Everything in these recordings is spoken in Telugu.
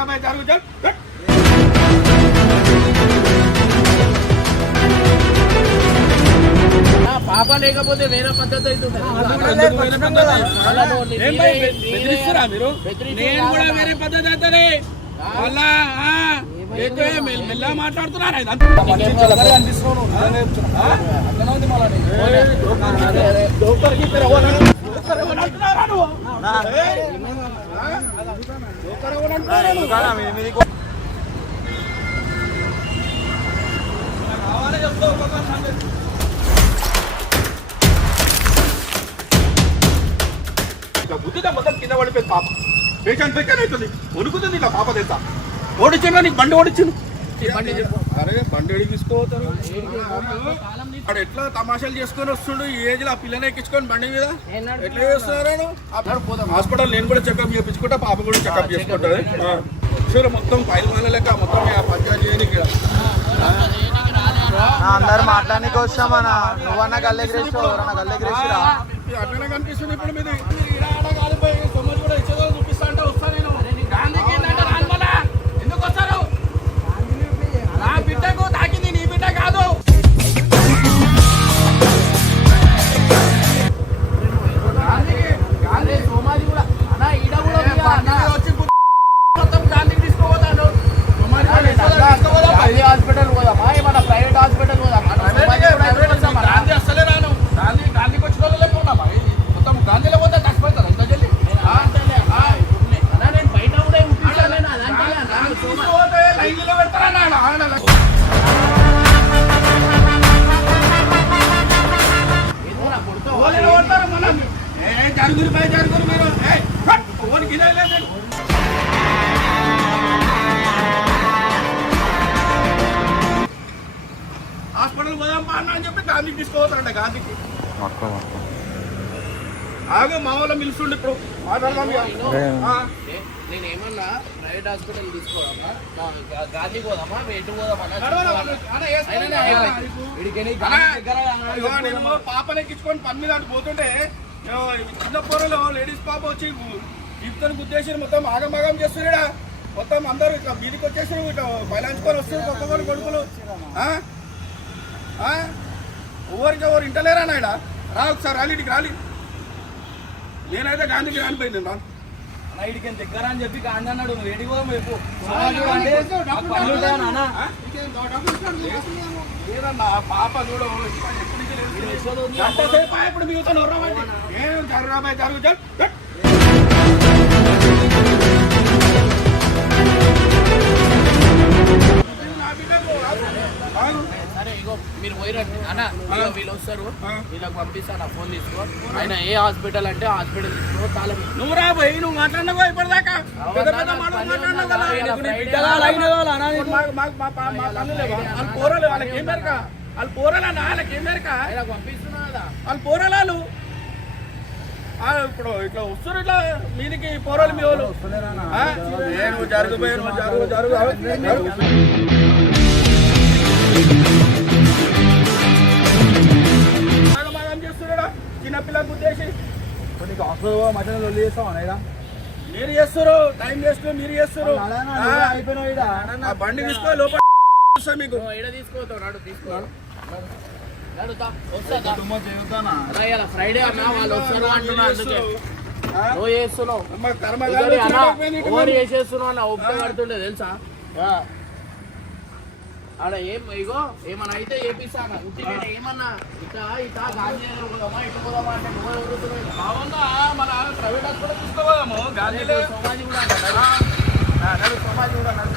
ఏం జరగరాబాయ్ జరుగు జరుగు ఆ పాప లేకపోతే వేరే పద్ధతి బెదిరిస్తురా మీరు నేను కూడా? వేరే పద్ధతి అవుతుంది మెల్ల- మెల్లగా గుద్దితే మొత్తం కింద పడిపోయింది పాప పేషెంట్ పేషెంట్ అవుతుంది వణుకుతుంది ఇలా పాప తెస్తా ఓడిచ్చిండ్రా నీకు బండి ఓడిచ్చిండు బండి అరే బండి ఎడికి తీసుకోపోతారు. వాడు ఎట్లా తమాషాలు చేసుకొని వస్తుండు? ఈ ఏజ్లో ఆ పిల్లని ఎక్కించుకొని బండి మీద? ఎట్లా చేస్తున్నారు హాస్పిటల్ నేను కూడా చెకప్ చేయించుకుంటా పాప కూడా చెకప్ చేసుకుంటుంది. చూడు మొత్తం పైలు మాల లెక్క మొత్తం పంచాయతీ చేయడానికి అందరు మాట్లాడడానికి వచ్చామన్నా నువ్వన్నా గల్లెగిరేసి ఎవరన్నా గల్లెగిరేసిరా అట్లనే కనిపిస్తుంది ఇప్పుడు మీది. చూపిస్తా చెప్పి గాంధీకి తీసుకోవద్దంట గాంధీకి. ఆగు మా వాళ్ళ పిలుస్తుండే ఇప్పుడు మాట్లాడదాం నేను ఏమన్నా ప్రైవేట్ హాస్పిటల్ గాంధీ పోదామా? ఎటు పోదామా? పాపని ఎక్కించుకొని పని మీద పోతుంటే చిన్న పొరలో లేడీస్ పాప వచ్చి ఇతను గుద్దేసి మొత్తం ఆగమాగం చేస్తున్నాడా? మొత్తం అందరూ ఇట్లా మీదికి వచ్చేసి ఇట్లా బయలాంచుకొని వస్తారు ఒక్కొక్కరు కొడుకులు? ఎవరికి ఎవరు ఇంటలేరా నాయన? రా ఒకసారి రాలి ఇటుకి రాలి నేనైతే గాంధీకి రానిపోయింది రాను నైట్కి దగ్గర అని చెప్పి గాంధీ అన్నాడు నువ్వు రేపు లేదన్నా పాప చూడు ఇప్పుడు ఏం. నా ఇగో మీరు పోయిరండి. అన్న వీళ్ళు వస్తారు. వీళ్ళకి పంపిస్తాను ఆ ఫోన్ తీసుకో. ఆయన ఏ హాస్పిటల్ అంటే హాస్పిటల్ తీసుకో తాళం. నువ్వు రా పోయి నువ్వు మాట్లాడినావా ఇప్పటిదాకా. నీ పోరాలు వాళ్ళకి ఏం మేరక వాళ్ళు పోరాలన్నా వాళ్ళకి ఏం మేరక ఆయనకు పంపిస్తున్నా వాళ్ళు పోరాలు ఇప్పుడు ఇట్లా వస్తారు ఇట్లా మీదికి పోరాలు మీ వాళ్ళు. ఆ? ఏ నువ్వు జరుగుపోయి నువ్వు జరుగు జరుగు చిన్నపిల్లకు ఉద్దేశి నీకు హాస్పిటల్ మధ్యలో లొల్లి చేస్తావా నైడా మీరు చేస్తారు టైం వేస్ట్ మీరు చేస్తారు ఆ బండి తీసుకో లోపల మీకు. ఫ్రైడే అన్న వాళ్ళు వస్తారు? నువ్వు చేస్తున్నావు. అన్న తెలుసా? ఆ. ఆడ ఏం ఇగో ఏమన్నా అయితే చేపిస్తాను ఉట్టిగా ఏమన్నా? ఇట ఇట గాంధీ నగర్ పోదామా ఇటు పోదామా అంటే నువ్వు అవునా? మన ప్రైవేట్ హాస్పిటల్ తీసుకోదాము గాంధీలో సమాజం కూడా సమాజం కూడా నడు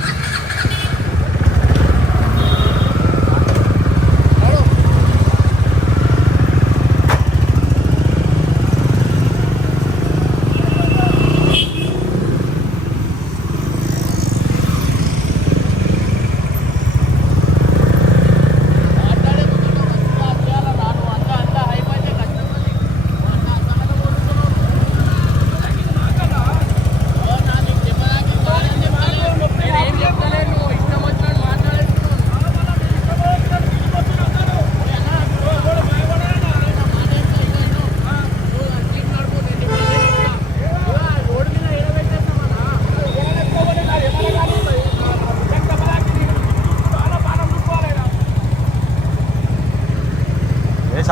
మాట్లాడే ముందు మంచిగా చేయాలి రాను అంతా అంతా అయిపోతే కష్టం అది. అంతా అంతా అంతా కొడుతున్నావు. ఓ, నా నీకు చెప్పడానికి కాదని చెప్పాలి. నేనేం చెప్తలే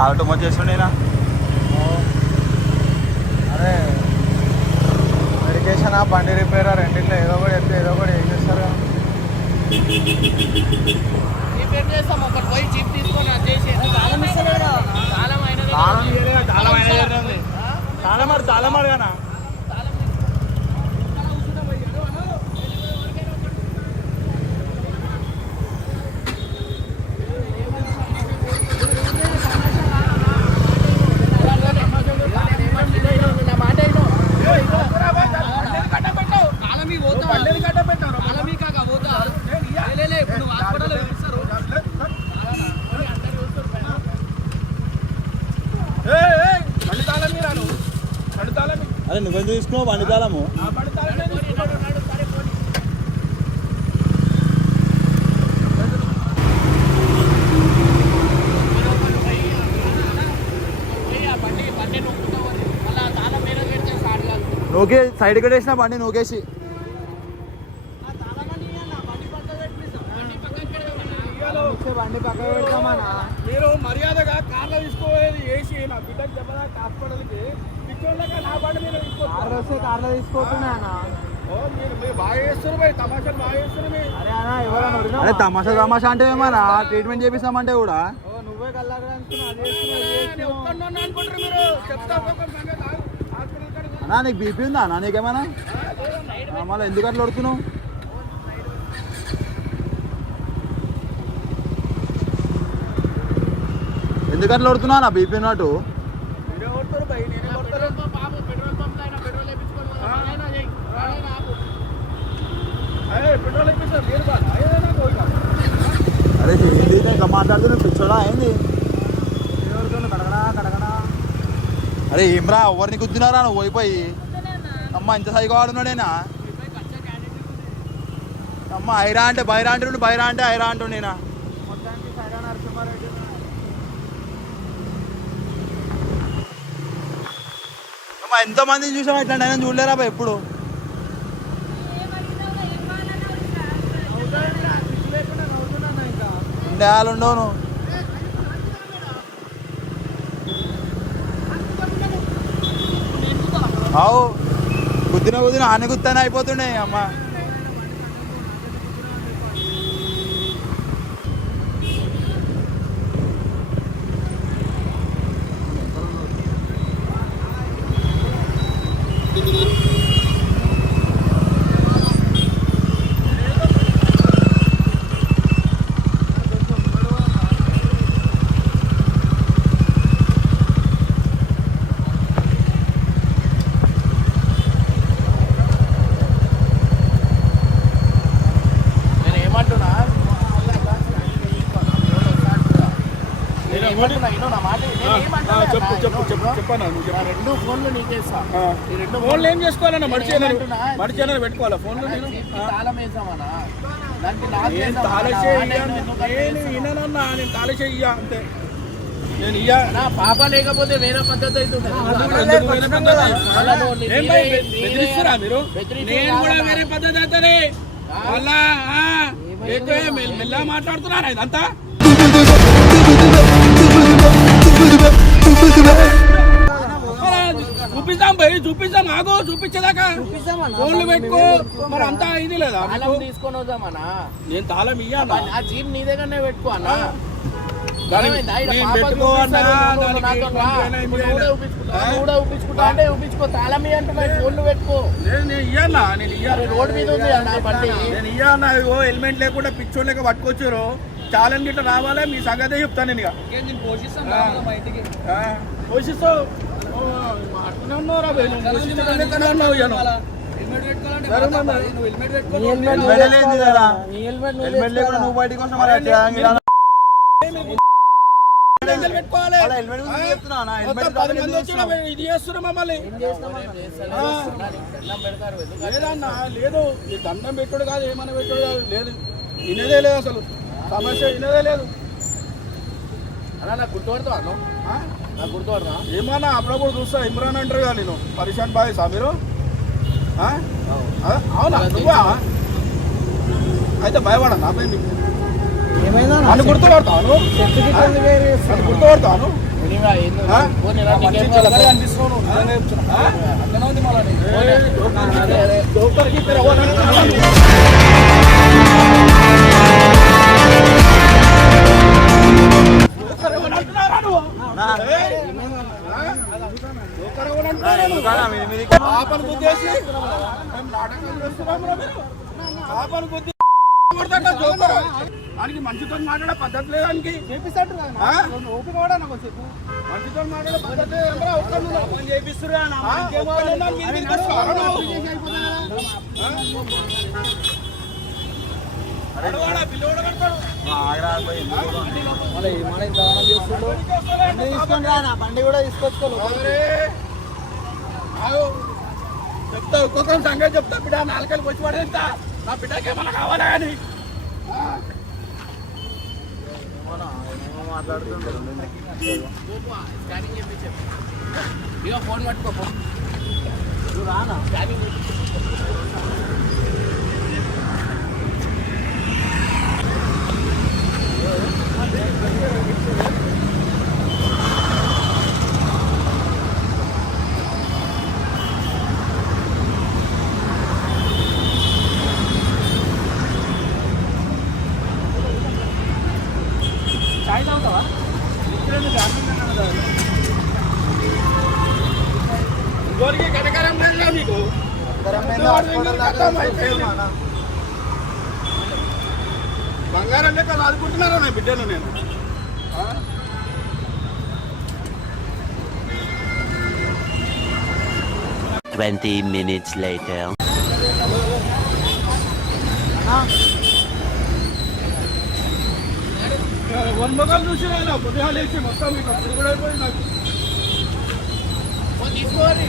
చాలా టూ మచ్ చేస్తుండేనా అరే మెడికేషన్ బండి రిపేర్ రెండింటిలో ఏదో కూడా చెప్తే ఏదో కూడా ఏం చేస్తారు? కదా. జీప్ ఏం చేస్తాం ఒకటి పోయి జీప్ తీసుకొని అది చేసి తాళం ఇస్తలేడు తాళం అయిన దగ్గర తాళం ఉంది. ఇయ్యలే, తాళం అయిన దగ్గర తాళం ఉంది. ఆ? చాలా మరి చాలా మరి కదా తాళం తీసుకో. ఇక్కడ కూర్చుంటే పోయి, అడు, అడు. ఎవరికైనా ఒకటి. నా మాట విను. తాళం ఇవ్వు, పోతా. తాళం ఇవ్వు కాక, పోతా. లే, లే, లే, ఇప్పుడు నువ్వు హాస్పిటల్లో పిలుస్తారు. బండి తాళం మీద నువ్వు బండి తాళం మీద. అరే నువ్వెందుకు తీసుకున్నావు బండి తాళము ఆ బండి తాళం మీద పోనీ, నడు, నడు, సరే, పోనీ. పోయి ఆ బండి బండి నొక్కుతా పోనీ. మళ్ళా ఆ తాళం వేరే స్టార్ట్ కాదు. నూకే సైడ్ కట్టేసిన బండి నూకేసి బండి పక్కన పెడదామన్నా. బండి పక్క పెడతామన్నా మీరు మర్యాదగా కార్లో తీసుకోవేది వేసి నా బిడ్డకి దెబ్బదా హాస్పిటల్కి అరే తమాషా తమాషా అంటే ఏమన్నా? ట్రీట్మెంట్ చేపిస్తామంటే కూడా. నువ్వే. అన్నా నీకు బీపీ ఉందా అన్నా? నీకేమన్నా? మళ్ళీ ఎందుకు అట్లా కొడుతున్నావు ఎందుకు అట్లా నా బీపీ ఉన్నట్టు. పెట్రోల్ పంప్ ఆపు, పెట్రోల్ పంప్ అయినా పెట్రోల్. అదే ఎక్కిస్తారు మీరు అరే మాట్లాడుతున్నావు పిచ్చోడా ఏంది? అరే ఏమ్రా ఎవరిని గుద్దినారా? నువ్వు పోయిపోయి. అమ్మ ఇంత సైకో ఆడున్నాడేనా? అమ్మ ఐరా అంటే బైరా అంటుండు బైరా అంటే ఐరా అంటుండేనా ఎంతమంది ఎంతో చూసాం ఇట్లా నేను చూడలేరా బా ఎప్పుడు? ఉండే వాళ్ళు ఉండవును అవు గుద్దిన గుద్దిన ఆని గుత్తానే అయిపోతుండే అమ్మ నేను ఏమంటున్నా నేను ఏమంటున్నా ఇను నా మాట విను. నేను ఏమంటున్నా చెప్పు అన్నా, చెప్పు ఇను, చెప్పు ఇను. చెప్పన్నా నువ్వు నా చెప్పు రెండు ఫోన్లు నీకేస్తా ఆ. ఈ రెండు ఫోన్లు ఏం చేసుకోవాలన్నా? మడిచి? మడిచి పెట్టుకోవాలా? ఫోన్లు నేను తాళం వేసామన్నా. తాళసే నా నేను ఎందుకు అట్లా నేను చేస్తాను? విననన్నా నేను తాళసే ఇయ్యా అంతే. నేను ఇయ్యా. నా పాప లేకపోతే వేరే పద్ధతి అవుతుంది. మీరు? నేను కూడా. వేరే పద్ధతి అవుతుంది. మళ్ళా ఎక్కువ మాట్లాడుతున్నాను ఇదంతా? చూపిస్తాం భయ్ చూపిస్తాం ఆగో చూపించేదాకా. ఫోన్లు పెట్టుకో. మరి అంతా ఇది లేదా? తీసుకొని వద్దామన్నా నేను తాళం ఇయ్యానా? ఆ జీప్ నీ దగ్గరనే పెట్టుకో అన్న. పెట్టుకో తాళం ఫోన్లు పెట్టుకో. నేను నేను రోడ్ మీద ఉంది అన్న బండి. నేను హెల్మెట్ లేకుండా పిచ్చోళ్ళు లెక్క పట్టుకొచ్చారు. ఛాలెంజ్ గిట్ల రావాలా మీ సంగతే చెప్తాను నేను ఇక. పోషిస్తావు? అట్లనే ఉన్నావు నువ్వు బయటికి ఇది చేస్తున్నాం మమ్మల్ని? లేదన్నా లేదు. ఈ దండం పెట్టుడు కాదు ఏమన్నా పెట్టుడు కాదు. లేదు. వినేదే లేదు అసలు. సమస్య వినేదే లేదు. అన్న నాకు గుర్తుపడతావా? నాకు గుర్తుపడతా ఏమన్నా అప్పుడప్పుడు చూస్తా ఇమ్రాన్ అంటారు కదా నేను పరిశాన్ బాయ్ మీరు? అవునా. నువ్వా? అయితే భయపడను నా పేరు నీకు. నన్ను గుర్తుపడతాను నన్ను గుర్తుపడతాను పోనీరా, పాపను గుద్దేసి మేము నాటకం పాపను గుద్ది కొడతాడా మనిషితో మాట్లాడే పద్ధతి లేదు వానికి. ఆ? మనిషితో మాట్లాడే పద్ధతి లేదురా, బండి కూడా చెప్తా ఒక్కొక్కరు సంగతి చెప్తా బిడ్డ నాలుకలు వచ్చి పడేస్తా నా బిడ్డకి ఏమన్నా కావాలా అని మాట్లాడుతుంటారు స్కానింగ్ చేయించు. ఇగో ఫోన్ పట్టుకో పో. బంగారం లెక్క ఆదుకుంటున్నారా నా బిడ్డను నేను ఆ? Twenty minutes later. వన్ మొగలు చూసి రానా పొద్దుగా లేచి మొత్తం మీకు అప్పుడు కూడా అయిపోయింది నాకు పో, తీసుకోవాలి.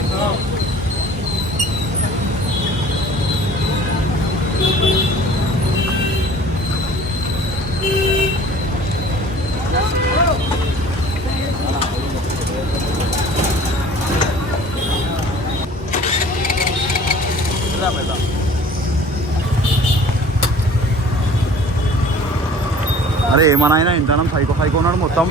అరే ఏమన్నా ఆయన ఇంతనం సైకో సైకో ఉన్నాడు మొత్తం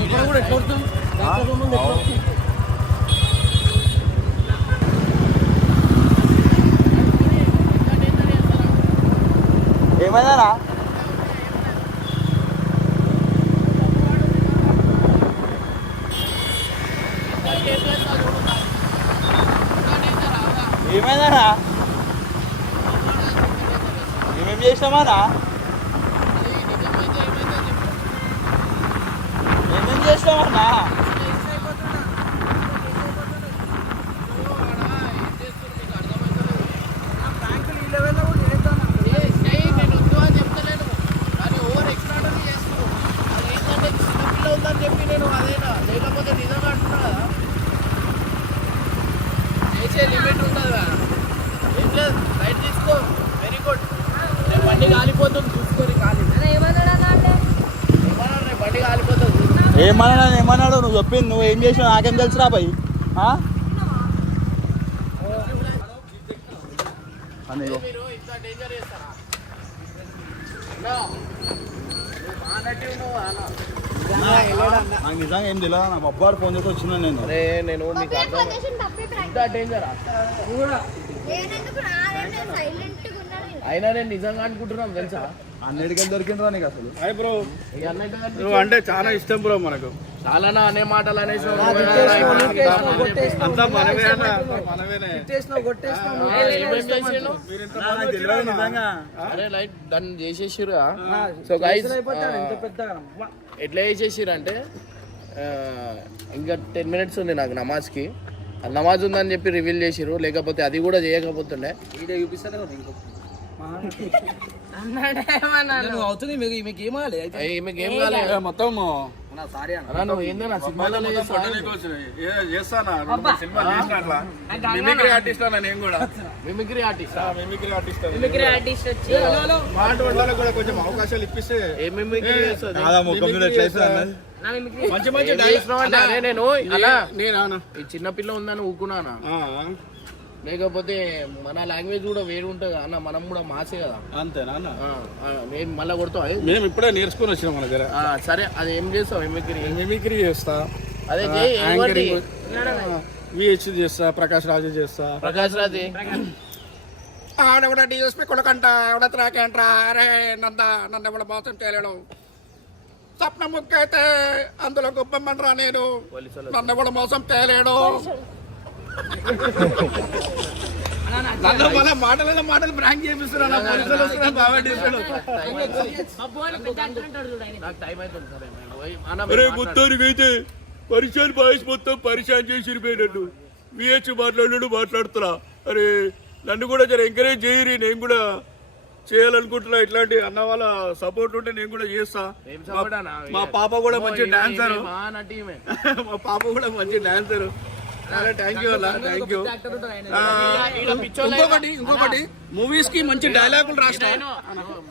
ఏమైందా ఏమైందా ఏమేమి చేసినామానా ఏమేమి చేసినామన్నా చెప్పి నేను అదేనా లేకపోతే నిజంగా అంటున్నా కదా చేసే లిమిట్ ఉంటుంది కదా ఏం లేదు రైట్ తీసుకో వెరీ గుడ్ రేపు బండి కాలిపోతుంది చూసుకొని కాలి ఏమన్నా రేపు బండి కాలిపోతుంది చూసుకో. ఏమన్నా ఏమన్నాడు నువ్వు చెప్పింది నువ్వు ఏం చేసినావు నాకేం తెలుసురా అన్న. నాకు నిజంగా ఏం తెలియదు నా బొబ్బాడు ఫోన్ చేసి వచ్చినాను నేను. మీకు అయినా నేను నిజంగా అనుకుంటున్నాను తెలుసా? అన్నిటికీ దొరికిందిరా నీకు అసలు. అయ్యి బ్రో. ఈ అన్నట్టు నువ్వు అంటే చాలా ఇష్టం బ్రో మనకు. చాలానా అనే మాటలు అనేసి అంతా మనమే అన్న, మనమేనే. అరే లైట్ దాన్ని సో గైస్ ఎట్లా చేసేసిరు అంటే ఇంకా టెన్ మినిట్స్ ఉంది నాకు నమాజ్కి. నమాజ్ ఉందని చెప్పి రివీల్ చేసిరు లేకపోతే అది కూడా చేయకపోతుండే. అవుతుంది మీకు మీకు మీకు ఏం మొత్తం నువ్వు ఏందన్నా సినిమాలో మిమిక్రీ ఆర్టిస్ట్ నేను కూడా. Mimicry artist mimicry artist mimicry artist వచ్చి. మాట వాళ్ళకి కూడా కొంచెం అవకాశాలు ఇప్పిస్తే ఏ మిమిక్రీ అవుతుంది మంచి మంచి నేను అలా నేను ఈ చిన్న పిల్ల ఉందని ఊకున్నానా లేకపోతే మన లాంగ్వేజ్ కూడా వేరు ఉంటుంది అన్న మనం కూడా మాసే కదా. అంతేనా అన్న? ఆ, నేను మళ్ళా కొడతావు? మేము ఇప్పుడే నేర్చుకుని వచ్చినాం మన దగ్గర. సరే అది ఏం చేస్తావు? మిమిక్రీ మిమిక్రీ చేస్తా. అదే ఇంకోటి. విహెచ్ చేస్తా ప్రకాష్ రాజు చేస్తా. ప్రకాష్ రాజే. ఆడెవడ డిఎస్పీ కొడకంట ఎవడ త్రాకేంట్రా అరే నంద నన్ను ఎవడ మోసం చేయలేడు. స్వప్న ముక్క అయితే అందులో గొప్పమ్మనరా నేను నన్ను ఎవడ మోసం చేయలేడు. మాటలలో మాటలు ప్రాంక్ చేపిస్తున్నా పోలీసులు వస్తున్నా మాట్లాడు. పరిశాన్ బాయ్స్ మొత్తం పరిశాన్ చేసి నన్ను. విహెచ్ మాట్లాడాడు మాట్లాడుతున్నా. అరే నన్ను కూడా జర ఎంకరేజ్ చేయరి నేను కూడా చేయాలనుకుంటున్నా. ఇట్లాంటి అన్న వాళ్ళ సపోర్ట్ ఉంటే నేను కూడా చేస్తా? మా పాప కూడా మంచి డాన్సర్ మా పాప కూడా మంచి డాన్సర్ ఇంకొకటి ఇంకొకటి మూవీస్కి మంచి డైలాగులు రాస్తా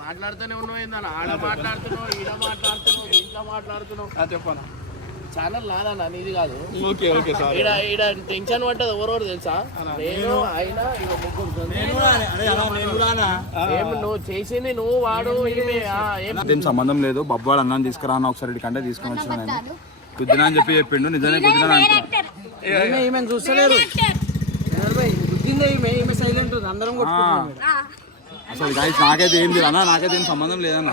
మాట్లాడుతూనే ఉన్నావు ఏందన్న ఆడ మాట్లాడుతున్నావు ఈడ మాట్లాడుతున్నావు ఇంట్లో మాట్లాడుతున్నావు. చెప్పనా ఛానల్ నాదన్న నీది కాదు. Okay okay sir. టెన్షన్ పట్టదు ఎవరెవరు తెలుసా? నేను ఏం నువ్వు చేసింది నువ్వు వాడు ఏం సంబంధం లేదు. బొబ్బాడు అన్నం తీసుకురా అన్న ఒకసారి ఇక్కడికంటే తీసుకొని వచ్చిన నేను. కుదినా అని చెప్పి చెప్పిండు. నిజమే కుదినా ఈమె ఈమె చూస్తలేరు? గుద్దిందే ఈమె ఈమె సైలెంట్ ఉంది. అందరం కొట్టుకుంటున్నాం అసలు గాయస్ నాకైతే ఏం తెలియదు అన్న నాకైతే ఏం సంబంధం లేదన్న.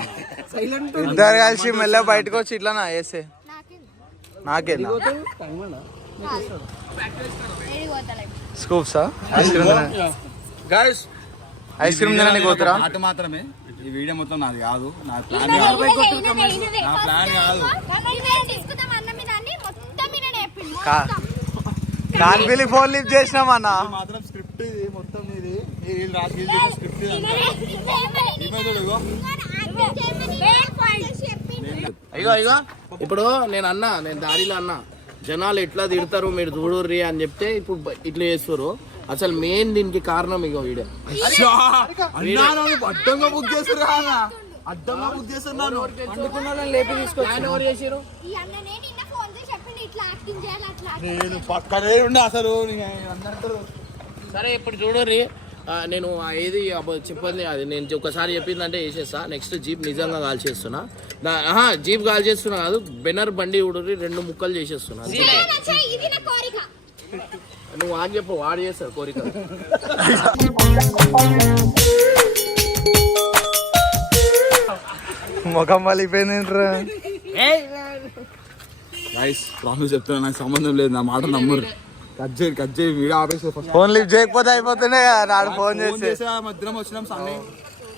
సైలెంట్ ఇద్దరు కలిసి మెల్ల బయటకు వచ్చి ఇట్లా వేసే నాకేనా? స్కూప్సా? Ice cream guys ice cream తినని పోతురా? పాట మాత్రమే. ఈ వీడియో మొత్తం నాది కాదు. నా ప్లాన్ కాదు. నా ప్లాన్ కాదు. కా- కాన్పిలి ఫోన్ లిఫ్ట్ చేసినామన్నా ఇది మాత్రం స్క్రిప్ట్ ఇది మొత్తం ఇది. చేసిన స్క్రిప్ట్ ఇగో ఇగో ఇప్పుడు నేను అన్నా నేను దారిలో అన్నా. జనాలు ఎట్లా తిడతారు మీరు చూడుర్రి అని చెప్తే ఇప్పుడు ఇట్లా చేస్తారు అసలు మెయిన్ దీనికి కారణం ఇగో వీడియో అడ్డంగా బుక్ చేస్తారు అడ్డంగా బుక్ వాళ్ళని లేపి చేసిరు నేను పక్కనే ఉండే అసలు సరే ఇప్పుడు చూడరి నేను ఏది చెప్పండి అది నేను ఒకసారి చెప్పిందంటే వేసేస్తా నెక్స్ట్ జీప్ నిజంగా కాల్ చేస్తున్నా. దా- ఆహా జీప్ కాల్ చేస్తున్నా కాదు బెనర్ బండి ఉడరి రెండు ముక్కలు చేసేస్తున్నా. ఇది నా కోరిక. నువ్వు వాడు చెప్పు వాడు చేస్తాడు కోరిక. ముఖం మలిపోయింది గైస్ ప్రామిస్ చెప్తున్నా నాకు సంబంధం లేదు నా మాట నమ్మరు. కట్ చేయి కట్ చేయి వీడియో ఆపేసి ఫస్ట్ ఫోన్ లిఫ్ట్ చేయకపోతే అయిపోతుండే కదా, నాడు ఫోన్ చేసి మధ్యలో వచ్చినాం సన్నీ.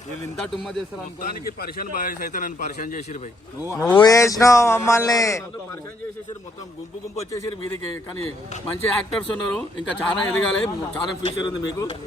వీళ్ళు ఇంత టుమ్మ చేస్తారు అనుకో. దానికి పరిశాన్ బాయ్స్ అయితే నన్ను పరిశాన్ చేసిరు భయ్. నువ్వు వేసినావు మమ్మల్ని. పరిచయం చేసేసారు మొత్తం గుంపు గుంపు వచ్చేసారు మీదికి. కానీ మంచి యాక్టర్స్ ఉన్నారు ఇంకా చాలా ఎదగాలి చాలా ఫ్యూచర్ ఉంది మీకు.